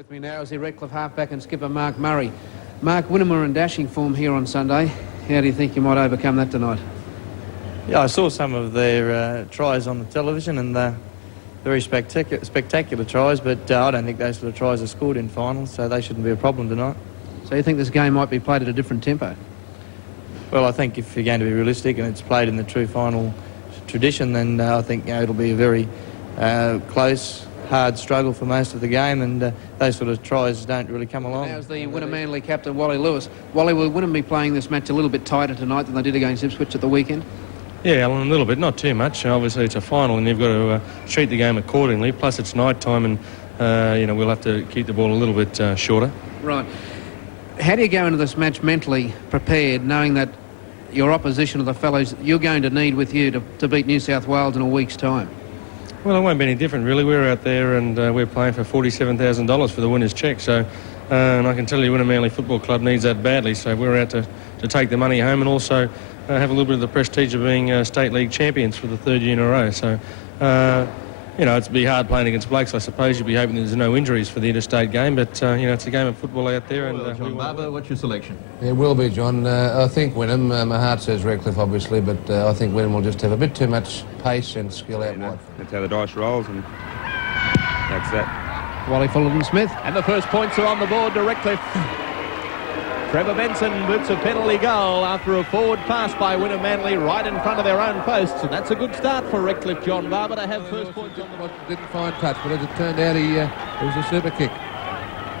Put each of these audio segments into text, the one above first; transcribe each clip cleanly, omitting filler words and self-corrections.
With me now is the Redcliffe halfback and skipper Mark Murray. Mark, Wynnum were in dashing form here on Sunday. How do you think you might overcome that tonight? Yeah, I saw some of their tries on the television, and very spectacular tries, but I don't think those sort of tries are scored in finals, so they shouldn't be a problem tonight. So you think this game might be played at a different tempo? Well, I think if you're going to be realistic and it's played in the true final tradition, then I think it'll be a very close, hard struggle for most of the game, and those sort of tries don't really come along. How's the Winner-Manly captain, Wally Lewis? Wally, will Wynnum be playing this match a little bit tighter tonight than they did against Ipswich at the weekend? Yeah, Alan, a little bit, not too much. Obviously, it's a final and you've got to treat the game accordingly. Plus, it's night time and, we'll have to keep the ball a little bit shorter. Right. How do you go into this match mentally prepared, knowing that your opposition are the fellows you're going to need with you to beat New South Wales in a week's time? Well, it won't be any different, really. We're out there and we're playing for $47,000 for the winner's cheque. So, and I can tell you Winner-Manly Football Club needs that badly. So we're out to take the money home and also have a little bit of the prestige of being State League champions for the third year in a row. So, it'd be hard playing against Blakes. I suppose you'd be hoping there's no injuries for the interstate game, but, it's a game of football out there. And John Barber, what's your selection? It will be, John. I think Wynnum. My heart says Redcliffe, obviously, but I think Wynnum will just have a bit too much pace and skill out wide. That's how the dice rolls, and that's that. Wally Fullerton-Smith. And the first points are on the board to Redcliffe. Trevor Benson boots a penalty goal after a forward pass by Winner-Manly right in front of their own posts, and that's a good start for Redcliffe, John Barber, to have first points on the board. Didn't find touch, but as it turned out, it was a super kick.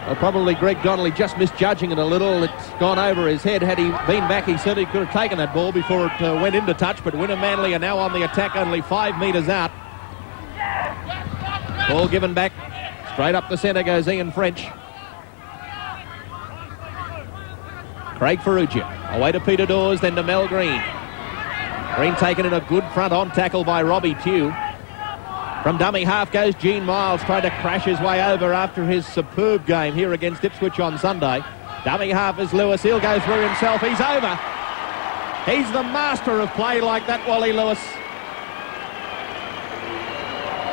Well, probably Greg Donnelly just misjudging it a little. It's gone over his head. Had he been back, he certainly could have taken that ball before it went into touch, but Winner-Manly are now on the attack, only 5 metres out. Ball given back. Straight up the centre goes Ian French. Craig Ferrugia, away to Peter Dawes, then to Mel Green. Green taken in a good front-on tackle by Robbie Tew. From dummy half goes Gene Miles, trying to crash his way over after his superb game here against Ipswich on Sunday. Dummy half is Lewis, he'll go through himself, he's over. He's the master of play like that, Wally Lewis.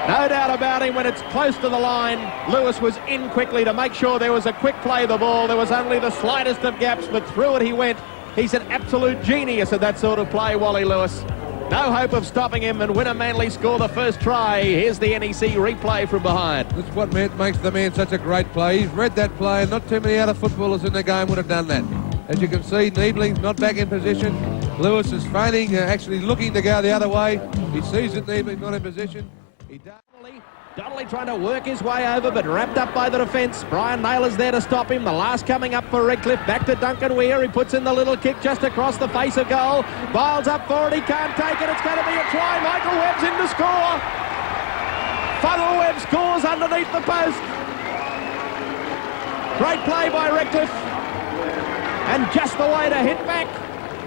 No doubt about him, when it's close to the line, Lewis was in quickly to make sure there was a quick play of the ball. There was only the slightest of gaps, but through it he went. He's an absolute genius at that sort of play, Wally Lewis. No hope of stopping him, and Winner-Manly score the first try. Here's the NEC replay from behind. That's what makes the man such a great play. He's read that play, and not too many other footballers in the game would have done that. As you can see, Niebling's not back in position. Lewis is feigning, actually looking to go the other way. He sees that Niebling's not in position. Donnelly trying to work his way over, but wrapped up by the defence. Brian Naylor's there to stop him. The last coming up for Redcliffe. Back to Duncan Weir. He puts in the little kick just across the face of goal. Biles up for it. He can't take it. It's going to be a try. Michael Webb's in to score. Funnel Webb scores underneath the post. Great play by Redcliffe. And just the way to hit back.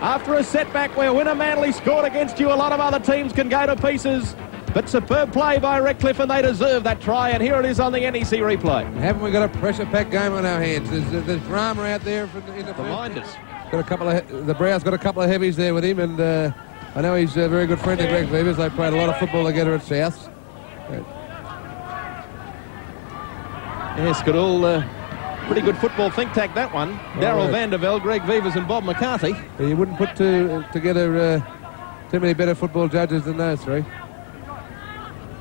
After a setback where Winner-Manly scored against you, a lot of other teams can go to pieces. But superb play by Redcliffe, and they deserve that try, and here it is on the NEC replay. Haven't we got a pressure-packed game on our hands? There's drama out there in the Reminders. Got a couple of the Brow's got a couple of heavies there with him, and I know he's a very good friend of Greg Beavers. They played a lot of football together at South. Yes, good all pretty good football think tank, that one. Darryl Vandervelde, Greg Beavers and Bob McCarthy. You wouldn't put together too many better football judges than those three.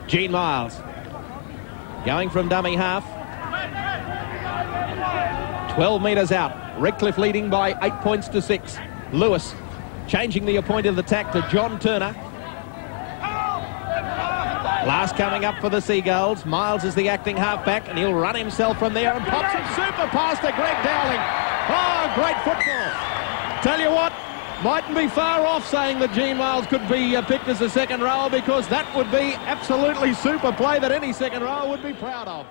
Gene Miles going from dummy half. 12 metres out. Redcliffe leading by 8 points to 6. Lewis changing the appointed attack to John Turner. Last coming up for the Seagulls. Miles is the acting halfback, and he'll run himself from there and pops it super past to Greg Dowling. Oh, great football. Tell you what, mightn't be far off saying that Gene Miles could be picked as a second rower, because that would be absolutely super play that any second rower would be proud of.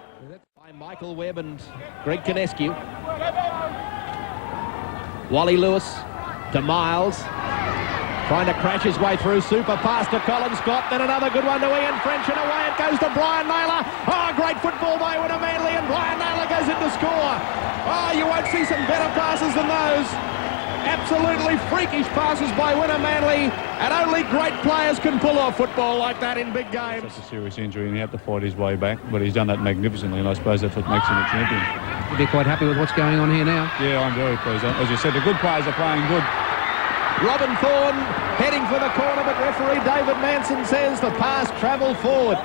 By Michael Webb and Greg Kinescu. Wally Lewis to Miles. Trying to crash his way through. Super pass to Colin Scott. Then another good one to Ian French, and away it goes to Brian Naylor. Oh, great football by Winner-Manly, and Brian Naylor goes in to score. Oh, you won't see some better passes than those. Absolutely freakish passes by Winner-Manly, and only great players can pull off football like that in big games. Such a serious injury and he had to fight his way back, but he's done that magnificently, and I suppose that's what makes him a champion. You'll be quite happy with what's going on here now. Yeah, I'm very pleased. As you said, the good players are playing good. Robin Thorne heading for the corner, but referee David Manson says the pass travelled forward.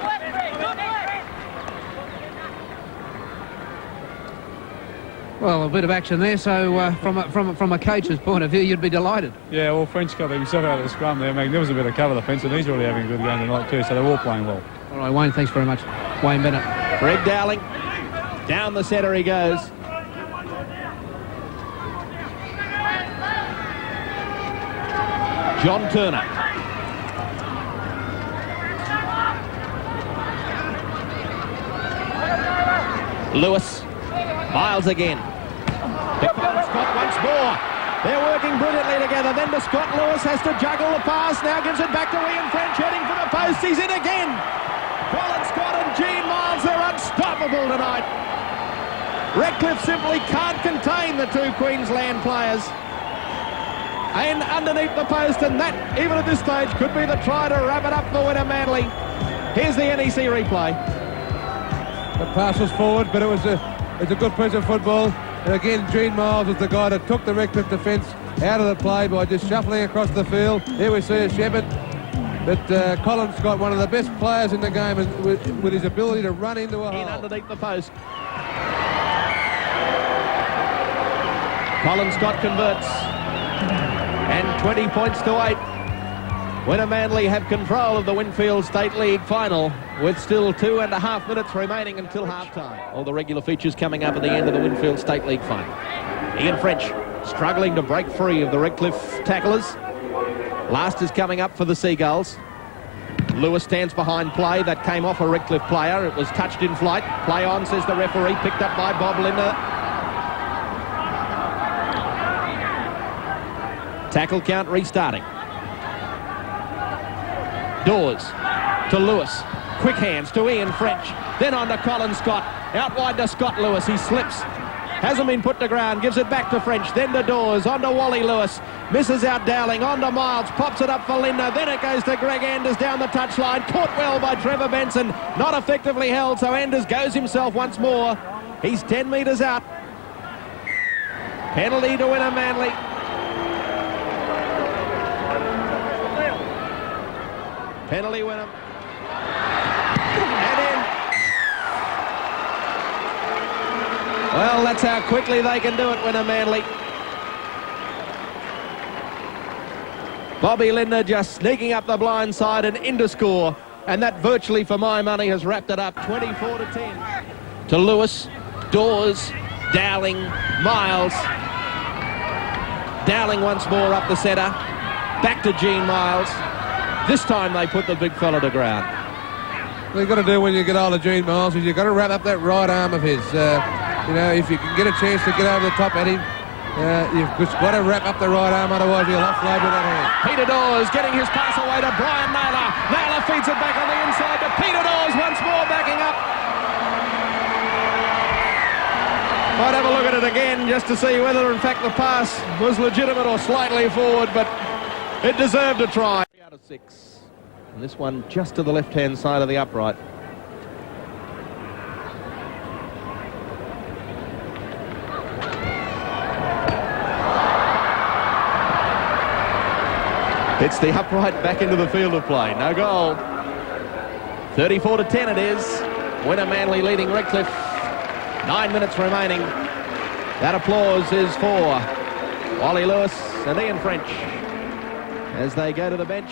Well, a bit of action there, so from a coach's point of view, you'd be delighted. Yeah, well, French got himself out of the scrum there. Magnificent bit of cover the fence, and he's really having a good game tonight too, so they're all playing well. All right, Wayne, thanks very much. Wayne Bennett. Greg Dowling, down the centre he goes. John Turner. Lewis. Miles again. To Colin Scott once more. They're working brilliantly together. Then to Scott. Lewis has to juggle the pass. Now gives it back to Ian French, heading for the post. He's in again. Colin Scott and Gene Miles, they're unstoppable tonight. Redcliffe simply can't contain the two Queensland players. And underneath the post, and that, even at this stage, could be the try to wrap it up for Winner-Manly. Here's the NEC replay. The pass was forward, but it's a good piece of football. And again, Gene Miles is the guy that took the Redcliffe defence out of the play by just shuffling across the field. Here we see a Shepherd. But Colin Scott, one of the best players in the game, with his ability to run into a hole. In underneath the post. Colin Scott converts. And 20 points to 8. Winner-Manly have control of the Winfield State League Final with still 2.5 minutes remaining until half-time. All the regular features coming up at the end of the Winfield State League Final. Ian French struggling to break free of the Redcliffe tacklers. Last is coming up for the Seagulls. Lewis stands behind play. That came off a Redcliffe player. It was touched in flight. Play on, says the referee. Picked up by Bob Linder. Tackle count restarting. Dawes to Lewis. Quick hands to Ian French. Then on to Colin Scott. Out wide to Scott Lewis. He slips. Hasn't been put to ground. Gives it back to French. Then to Dawes. On to Wally Lewis. Misses out Dowling. On to Miles. Pops it up for Linder. Then it goes to Greg Anders down the touchline. Caught well by Trevor Benson. Not effectively held, so Anders goes himself once more. He's 10 metres out. Penalty to Winner-Manly. Penalty Winner. And in. Well, that's how quickly they can do it, Winner-Manly. Bobby Linder just sneaking up the blind side and in to score. And that virtually, for my money, has wrapped it up 24-10. To Lewis, Dawes, Dowling, Miles. Dowling once more up the centre. Back to Gene Miles. This time they put the big fella to ground. What you've got to do when you get hold of Gene Miles is you've got to wrap up that right arm of his. You know, if you can get a chance to get over the top at him, you've just got to wrap up the right arm, otherwise he'll offload with that hand. Peter Dawes getting his pass away to Brian Naylor. Naylor feeds it back on the inside to Peter Dawes once more backing up. Might have a look at it again just to see whether in fact the pass was legitimate or slightly forward, but it deserved a try. 3 out of 6. And this one just to the left-hand side of the upright. It's the upright back into the field of play. No goal. 34-10 it is. Winner-Manly leading Redcliffe. 9 minutes remaining. That applause is for Wally Lewis and Ian French as they go to the bench.